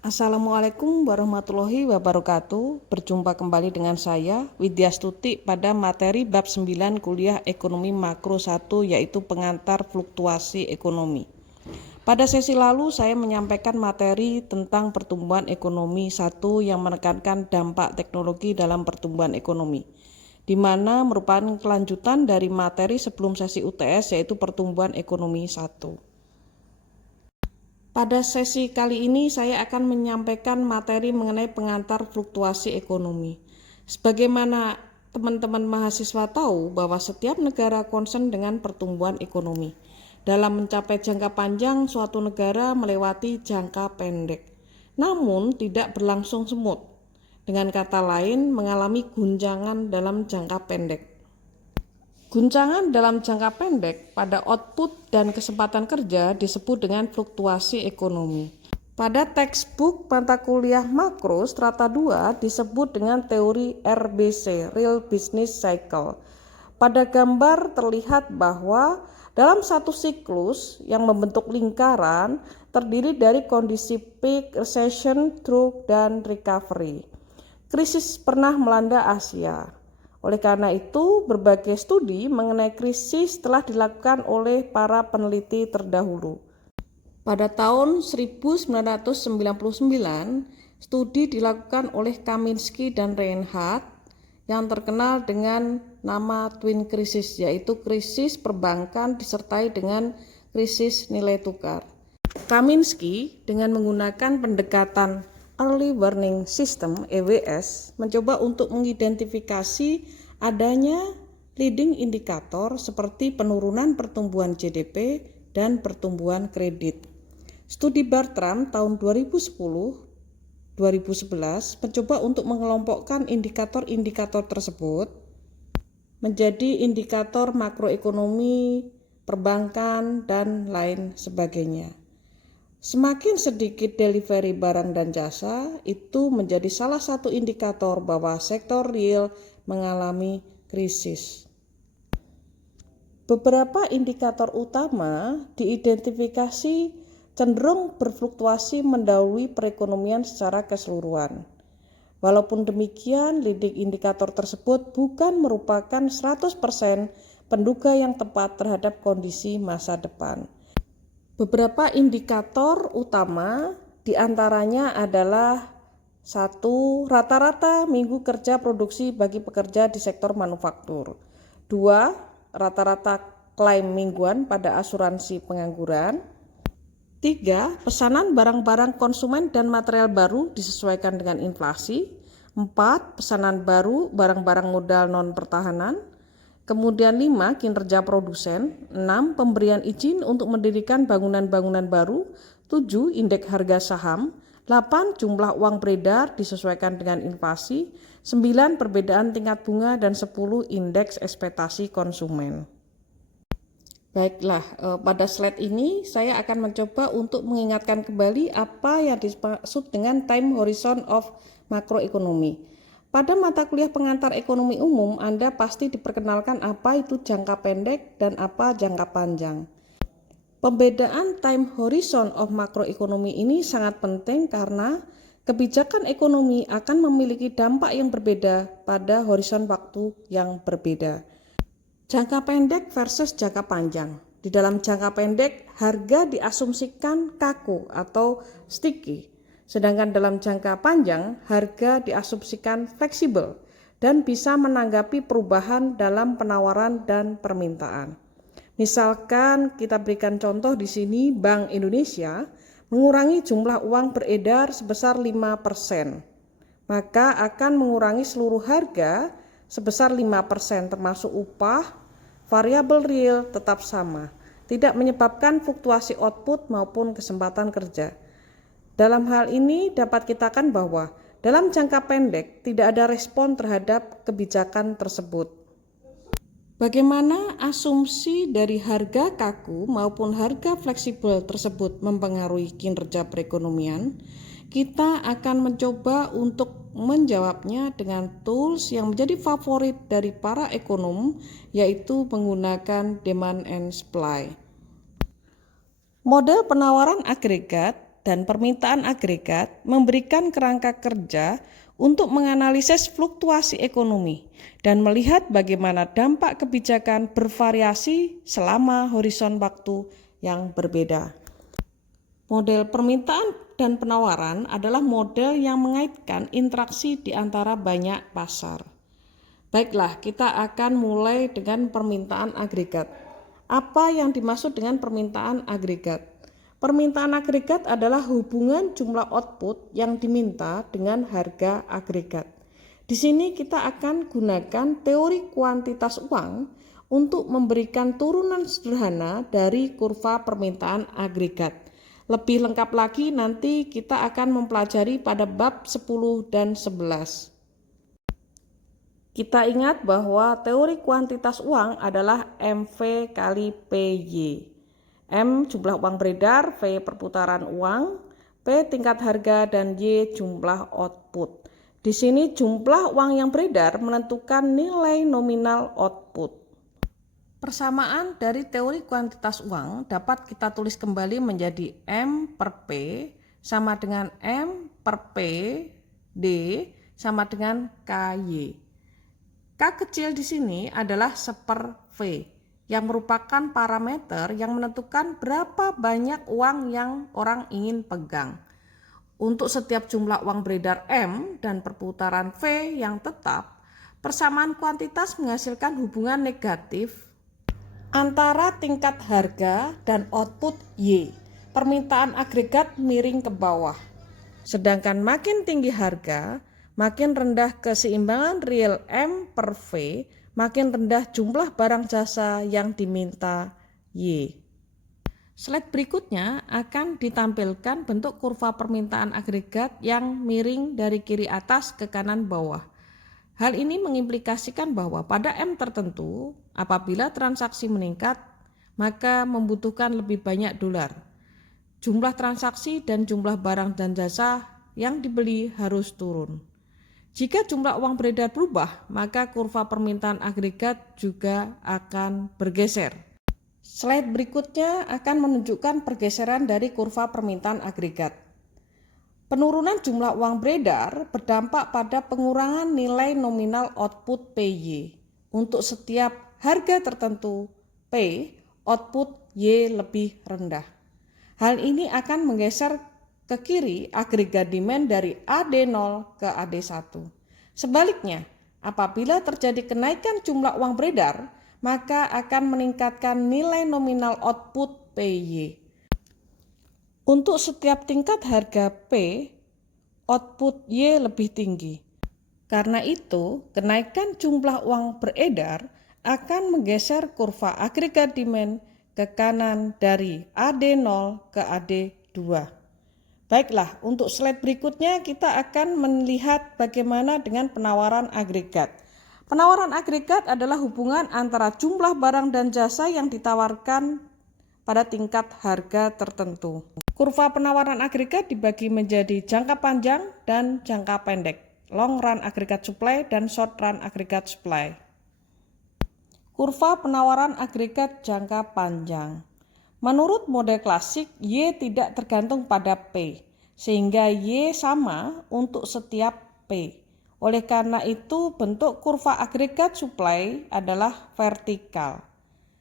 Assalamualaikum warahmatullahi wabarakatuh. Berjumpa kembali dengan saya Widya Stuti pada materi bab 9 kuliah ekonomi makro 1 yaitu pengantar fluktuasi ekonomi. Pada sesi lalu saya menyampaikan materi tentang pertumbuhan ekonomi 1 yang menekankan dampak teknologi dalam pertumbuhan ekonomi, di mana merupakan kelanjutan dari materi sebelum sesi UTS yaitu pertumbuhan ekonomi 1. Pada sesi kali ini saya akan menyampaikan materi mengenai pengantar fluktuasi ekonomi. Sebagaimana teman-teman mahasiswa tahu bahwa setiap negara concern dengan pertumbuhan ekonomi. Dalam mencapai jangka panjang, suatu negara melewati jangka pendek, namun tidak berlangsung semut. Dengan kata lain, mengalami guncangan dalam jangka pendek. Guncangan dalam jangka pendek pada output dan kesempatan kerja disebut dengan fluktuasi ekonomi. Pada textbook mata kuliah makro strata 2 disebut dengan teori RBC, Real Business Cycle. Pada gambar terlihat bahwa dalam satu siklus yang membentuk lingkaran terdiri dari kondisi peak, recession, trough, dan recovery. Krisis pernah melanda Asia. Oleh karena itu, berbagai studi mengenai krisis telah dilakukan oleh para peneliti terdahulu. Pada tahun 1999, studi dilakukan oleh Kaminsky dan Reinhardt yang terkenal dengan nama Twin Crisis, yaitu krisis perbankan disertai dengan krisis nilai tukar. Kaminsky dengan menggunakan pendekatan Early Warning System (EWS) mencoba untuk mengidentifikasi adanya leading indikator seperti penurunan pertumbuhan GDP dan pertumbuhan kredit. Studi Bartram tahun 2010-2011 mencoba untuk mengelompokkan indikator-indikator tersebut menjadi indikator makroekonomi, perbankan, dan lain sebagainya. Semakin sedikit delivery barang dan jasa, itu menjadi salah satu indikator bahwa sektor real mengalami krisis. Beberapa indikator utama diidentifikasi cenderung berfluktuasi mendahului perekonomian secara keseluruhan. Walaupun demikian, leading indikator tersebut bukan merupakan 100% penduga yang tepat terhadap kondisi masa depan. Beberapa indikator utama diantaranya adalah 1. Rata-rata minggu kerja produksi bagi pekerja di sektor manufaktur. 2. Rata-rata klaim mingguan pada asuransi pengangguran. 3. Pesanan barang-barang konsumen dan material baru disesuaikan dengan inflasi. 4. Pesanan baru barang-barang modal non-pertahanan. Kemudian 5. Kinerja produsen. 6. Pemberian izin untuk mendirikan bangunan-bangunan baru. 7. Indeks harga saham. 8. Jumlah uang beredar disesuaikan dengan inflasi. 9. Perbedaan tingkat bunga. Dan 10. Indeks ekspektasi konsumen. Baiklah, pada slide ini saya akan mencoba untuk mengingatkan kembali apa yang dimaksud dengan time horizon of makroekonomi. Pada mata kuliah pengantar ekonomi umum, Anda pasti diperkenalkan apa itu jangka pendek dan apa jangka panjang. Pembedaan time horizon of makroekonomi ini sangat penting karena kebijakan ekonomi akan memiliki dampak yang berbeda pada horizon waktu yang berbeda. Jangka pendek versus jangka panjang. Di dalam jangka pendek, harga diasumsikan kaku atau sticky. Sedangkan dalam jangka panjang, harga diasumsikan fleksibel dan bisa menanggapi perubahan dalam penawaran dan permintaan. Misalkan kita berikan contoh di sini, Bank Indonesia mengurangi jumlah uang beredar sebesar 5%, maka akan mengurangi seluruh harga sebesar 5% termasuk upah, variabel real tetap sama, tidak menyebabkan fluktuasi output maupun kesempatan kerja. Dalam hal ini dapat kita katakan bahwa dalam jangka pendek tidak ada respon terhadap kebijakan tersebut. Bagaimana asumsi dari harga kaku maupun harga fleksibel tersebut mempengaruhi kinerja perekonomian? Kita akan mencoba untuk menjawabnya dengan tools yang menjadi favorit dari para ekonom, yaitu menggunakan demand and supply. Model penawaran agregat dan permintaan agregat memberikan kerangka kerja untuk menganalisis fluktuasi ekonomi dan melihat bagaimana dampak kebijakan bervariasi selama horizon waktu yang berbeda. Model permintaan dan penawaran adalah model yang mengaitkan interaksi di antara banyak pasar. Baiklah, kita akan mulai dengan permintaan agregat. Apa yang dimaksud dengan permintaan agregat? Permintaan agregat adalah hubungan jumlah output yang diminta dengan harga agregat. Di sini kita akan gunakan teori kuantitas uang untuk memberikan turunan sederhana dari kurva permintaan agregat. Lebih lengkap lagi nanti kita akan mempelajari pada bab 10 dan 11. Kita ingat bahwa teori kuantitas uang adalah MV kali PY. M jumlah uang beredar, V perputaran uang, P tingkat harga, dan Y jumlah output. Di sini jumlah uang yang beredar menentukan nilai nominal output. Persamaan dari teori kuantitas uang dapat kita tulis kembali menjadi M per P sama dengan M per P D sama dengan KY. K kecil di sini adalah seper V yang merupakan parameter yang menentukan berapa banyak uang yang orang ingin pegang. Untuk setiap jumlah uang beredar M dan perputaran V yang tetap, persamaan kuantitas menghasilkan hubungan negatif antara tingkat harga dan output Y. Permintaan agregat miring ke bawah. Sedangkan makin tinggi harga, makin rendah keseimbangan real M per V, makin rendah jumlah barang jasa yang diminta Y. Slide berikutnya akan ditampilkan bentuk kurva permintaan agregat yang miring dari kiri atas ke kanan bawah. Hal ini mengimplikasikan bahwa pada M tertentu, apabila transaksi meningkat, maka membutuhkan lebih banyak dolar. Jumlah transaksi dan jumlah barang dan jasa yang dibeli harus turun. Jika jumlah uang beredar berubah, maka kurva permintaan agregat juga akan bergeser. Slide berikutnya akan menunjukkan pergeseran dari kurva permintaan agregat. Penurunan jumlah uang beredar berdampak pada pengurangan nilai nominal output PY. Untuk setiap harga tertentu P, output Y lebih rendah. Hal ini akan menggeser ke kiri agregat demand dari AD0 ke AD1. Sebaliknya, apabila terjadi kenaikan jumlah uang beredar, maka akan meningkatkan nilai nominal output PY. Untuk setiap tingkat harga P, output Y lebih tinggi. Karena itu, kenaikan jumlah uang beredar akan menggeser kurva agregat demand ke kanan dari AD0 ke AD2. Baiklah, untuk slide berikutnya kita akan melihat bagaimana dengan penawaran agregat. Penawaran agregat adalah hubungan antara jumlah barang dan jasa yang ditawarkan pada tingkat harga tertentu. Kurva penawaran agregat dibagi menjadi jangka panjang dan jangka pendek, long run aggregate supply dan short run aggregate supply. Kurva penawaran agregat jangka panjang. Menurut model klasik, Y tidak tergantung pada P, sehingga Y sama untuk setiap P. Oleh karena itu, bentuk kurva agregat supply adalah vertikal.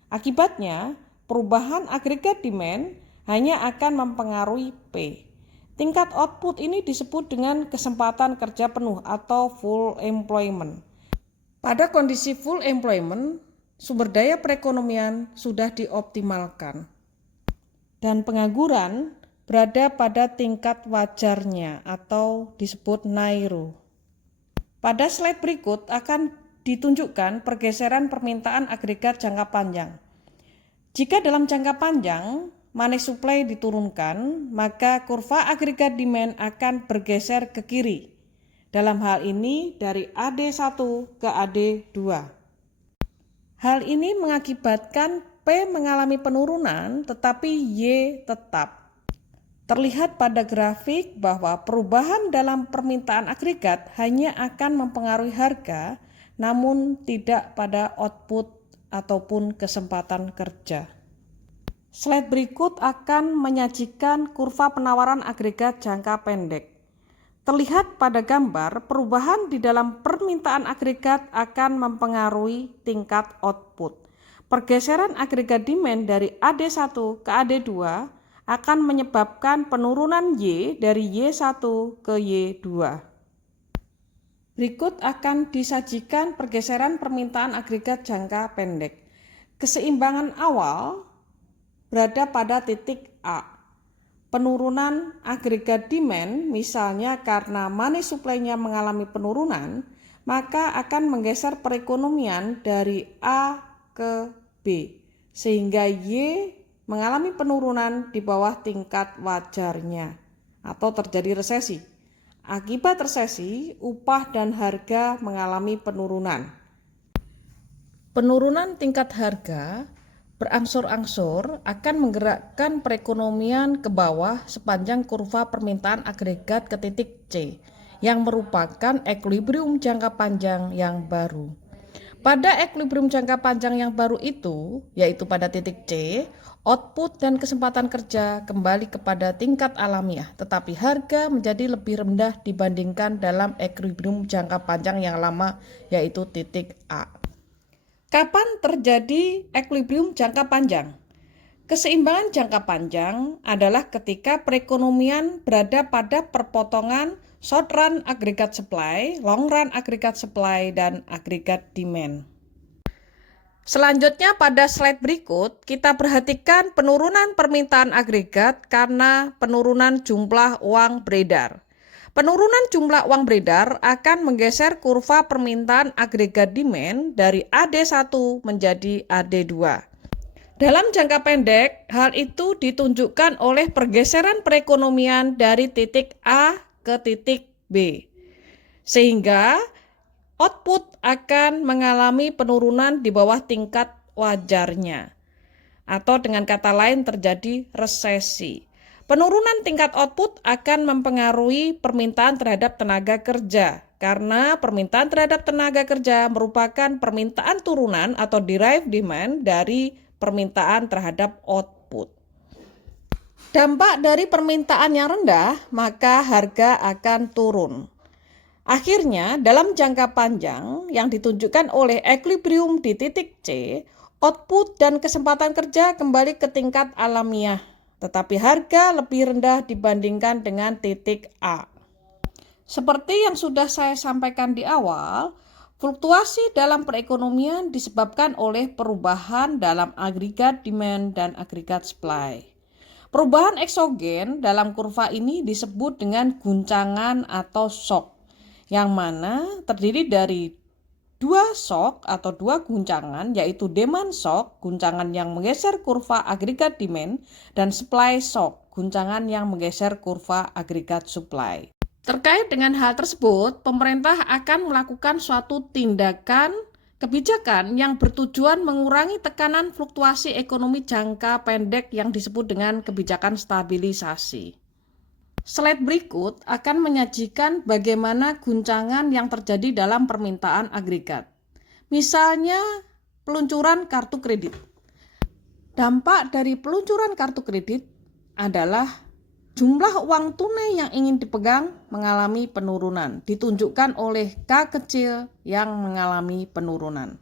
Akibatnya, perubahan agregat demand hanya akan mempengaruhi P. Tingkat output ini disebut dengan kesempatan kerja penuh atau full employment. Pada kondisi full employment, sumber daya perekonomian sudah dioptimalkan dan pengangguran berada pada tingkat wajarnya atau disebut nairo. Pada slide berikut akan ditunjukkan pergeseran permintaan agregat jangka panjang. Jika dalam jangka panjang money supply diturunkan, maka kurva agregat demand akan bergeser ke kiri. Dalam hal ini dari AD1 ke AD2. Hal ini mengakibatkan P mengalami penurunan tetapi Y tetap. Terlihat pada grafik bahwa perubahan dalam permintaan agregat hanya akan mempengaruhi harga namun tidak pada output ataupun kesempatan kerja. Slide berikut akan menyajikan kurva penawaran agregat jangka pendek. Terlihat pada gambar, perubahan di dalam permintaan agregat akan mempengaruhi tingkat output. Pergeseran agregat demand dari AD1 ke AD2 akan menyebabkan penurunan Y dari Y1 ke Y2. Berikut akan disajikan pergeseran permintaan agregat jangka pendek. Keseimbangan awal berada pada titik A. Penurunan agregat demand, misalnya karena money supply-nya mengalami penurunan, maka akan menggeser perekonomian dari A ke B, sehingga Y mengalami penurunan di bawah tingkat wajarnya atau terjadi resesi. Akibat resesi, upah dan harga mengalami penurunan. Penurunan tingkat harga berangsur-angsur akan menggerakkan perekonomian ke bawah sepanjang kurva permintaan agregat ke titik C, yang merupakan equilibrium jangka panjang yang baru. Pada equilibrium jangka panjang yang baru itu, yaitu pada titik C, output dan kesempatan kerja kembali kepada tingkat alamiah, tetapi harga menjadi lebih rendah dibandingkan dalam equilibrium jangka panjang yang lama, yaitu titik A. Kapan terjadi equilibrium jangka panjang? Keseimbangan jangka panjang adalah ketika perekonomian berada pada perpotongan short run agregat supply, long run agregat supply, dan agregat demand. Selanjutnya pada slide berikut kita perhatikan penurunan permintaan agregat karena penurunan jumlah uang beredar. Penurunan jumlah uang beredar akan menggeser kurva permintaan agregat demand dari AD1 menjadi AD2. Dalam jangka pendek, hal itu ditunjukkan oleh pergeseran perekonomian dari titik A ke titik B, sehingga output akan mengalami penurunan di bawah tingkat wajarnya, atau dengan kata lain terjadi resesi. Penurunan tingkat output akan mempengaruhi permintaan terhadap tenaga kerja, karena permintaan terhadap tenaga kerja merupakan permintaan turunan atau derived demand dari permintaan terhadap output. Dampak dari permintaan yang rendah, maka harga akan turun. Akhirnya, dalam jangka panjang yang ditunjukkan oleh equilibrium di titik C, output dan kesempatan kerja kembali ke tingkat alamiah, tetapi harga lebih rendah dibandingkan dengan titik A. Seperti yang sudah saya sampaikan di awal, fluktuasi dalam perekonomian disebabkan oleh perubahan dalam agregat demand dan agregat supply. Perubahan eksogen dalam kurva ini disebut dengan guncangan atau shock, yang mana terdiri dari dua shock atau dua guncangan, yaitu demand shock, guncangan yang menggeser kurva agregat demand, dan supply shock, guncangan yang menggeser kurva agregat supply. Terkait dengan hal tersebut, pemerintah akan melakukan suatu tindakan kebijakan yang bertujuan mengurangi tekanan fluktuasi ekonomi jangka pendek yang disebut dengan kebijakan stabilisasi. Slide berikut akan menyajikan bagaimana guncangan yang terjadi dalam permintaan agregat. Misalnya, peluncuran kartu kredit. Dampak dari peluncuran kartu kredit adalah jumlah uang tunai yang ingin dipegang mengalami penurunan, ditunjukkan oleh K kecil yang mengalami penurunan.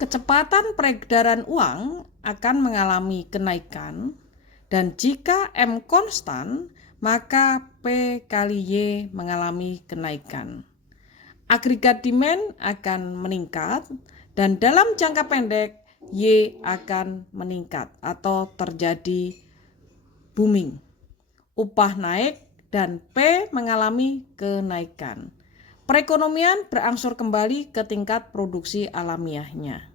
Kecepatan peredaran uang akan mengalami kenaikan, dan jika M konstan, maka P kali Y mengalami kenaikan. Agregat demand akan meningkat, dan dalam jangka pendek Y akan meningkat atau terjadi booming. Upah naik dan P mengalami kenaikan. Perekonomian berangsur kembali ke tingkat produksi alamiahnya.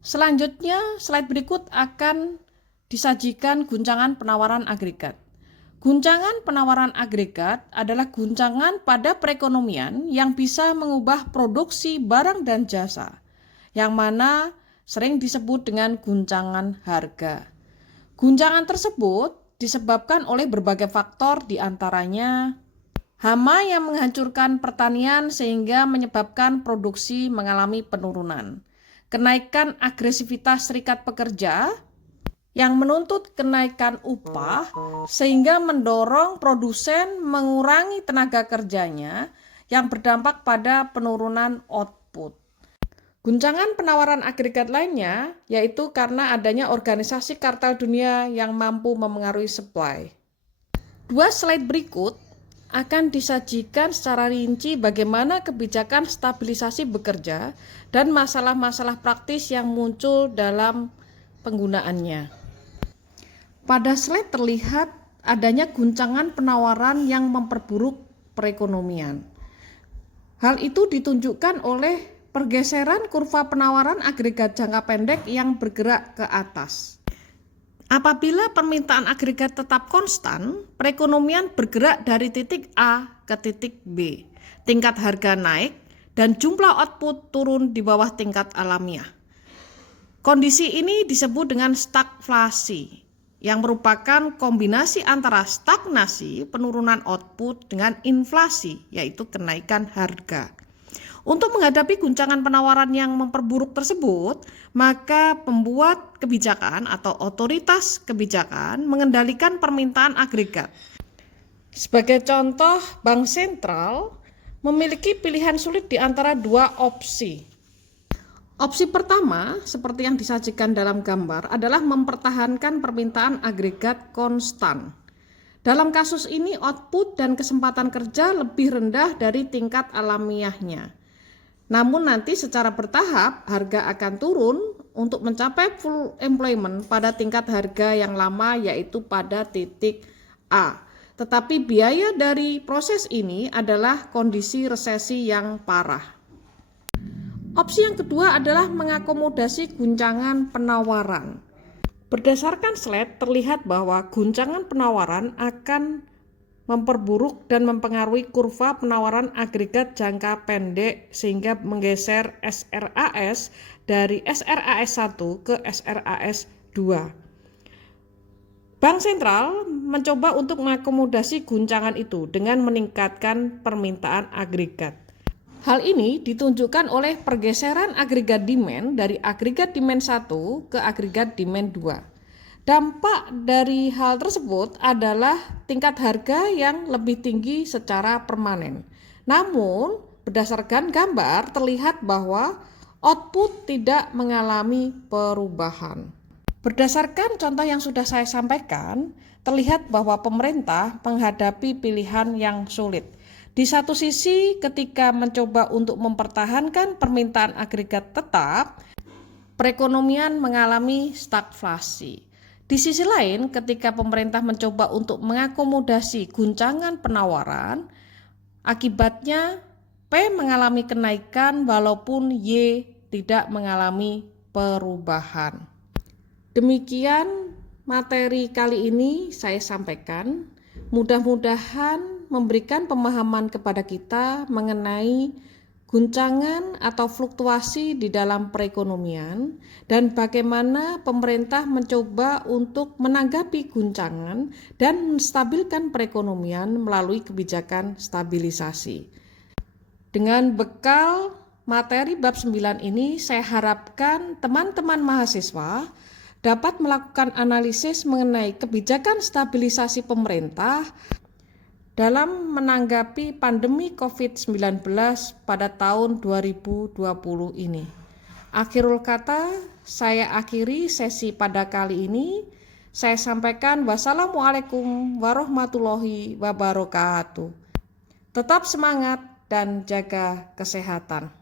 Selanjutnya, slide berikut akan disajikan guncangan penawaran agregat. Guncangan penawaran agregat adalah guncangan pada perekonomian yang bisa mengubah produksi barang dan jasa, yang mana sering disebut dengan guncangan harga. Guncangan tersebut disebabkan oleh berbagai faktor, diantaranya hama yang menghancurkan pertanian sehingga menyebabkan produksi mengalami penurunan, kenaikan agresivitas serikat pekerja yang menuntut kenaikan upah sehingga mendorong produsen mengurangi tenaga kerjanya yang berdampak pada penurunan output. Guncangan penawaran agregat lainnya yaitu karena adanya organisasi kartel dunia yang mampu memengaruhi supply. Dua slide berikut akan disajikan secara rinci bagaimana kebijakan stabilisasi bekerja dan masalah-masalah praktis yang muncul dalam penggunaannya. Pada slide terlihat adanya guncangan penawaran yang memperburuk perekonomian. Hal itu ditunjukkan oleh pergeseran kurva penawaran agregat jangka pendek yang bergerak ke atas. Apabila permintaan agregat tetap konstan, perekonomian bergerak dari titik A ke titik B. Tingkat harga naik dan jumlah output turun di bawah tingkat alamiah. Kondisi ini disebut dengan stagflasi, yang merupakan kombinasi antara stagnasi, penurunan output, dengan inflasi, yaitu kenaikan harga. Untuk menghadapi guncangan penawaran yang memperburuk tersebut, maka pembuat kebijakan atau otoritas kebijakan mengendalikan permintaan agregat. Sebagai contoh, bank sentral memiliki pilihan sulit di antara dua opsi. Opsi pertama, seperti yang disajikan dalam gambar, adalah mempertahankan permintaan agregat konstan. Dalam kasus ini, output dan kesempatan kerja lebih rendah dari tingkat alamiahnya. Namun nanti secara bertahap harga akan turun untuk mencapai full employment pada tingkat harga yang lama yaitu pada titik A. Tetapi biaya dari proses ini adalah kondisi resesi yang parah. Opsi yang kedua adalah mengakomodasi guncangan penawaran. Berdasarkan slide terlihat bahwa guncangan penawaran akan memperburuk dan mempengaruhi kurva penawaran agregat jangka pendek sehingga menggeser SRAS dari SRAS 1 ke SRAS 2. Bank sentral mencoba untuk mengakomodasi guncangan itu dengan meningkatkan permintaan agregat. Hal ini ditunjukkan oleh pergeseran agregat demand dari agregat demand 1 ke agregat demand 2. Dampak dari hal tersebut adalah tingkat harga yang lebih tinggi secara permanen. Namun, berdasarkan gambar terlihat bahwa output tidak mengalami perubahan. Berdasarkan contoh yang sudah saya sampaikan, terlihat bahwa pemerintah menghadapi pilihan yang sulit. Di satu sisi, ketika mencoba untuk mempertahankan permintaan agregat tetap, perekonomian mengalami stagflasi. Di sisi lain, ketika pemerintah mencoba untuk mengakomodasi guncangan penawaran, akibatnya P mengalami kenaikan walaupun Y tidak mengalami perubahan. Demikian materi kali ini saya sampaikan. Mudah-mudahan memberikan pemahaman kepada kita mengenai guncangan atau fluktuasi di dalam perekonomian dan bagaimana pemerintah mencoba untuk menanggapi guncangan dan menstabilkan perekonomian melalui kebijakan stabilisasi. Dengan bekal materi bab 9 ini, saya harapkan teman-teman mahasiswa dapat melakukan analisis mengenai kebijakan stabilisasi pemerintah dalam menanggapi pandemi COVID-19 pada tahun 2020 ini. Akhirul kata, saya akhiri sesi pada kali ini. Saya sampaikan wassalamualaikum warahmatullahi wabarakatuh. Tetap semangat dan jaga kesehatan.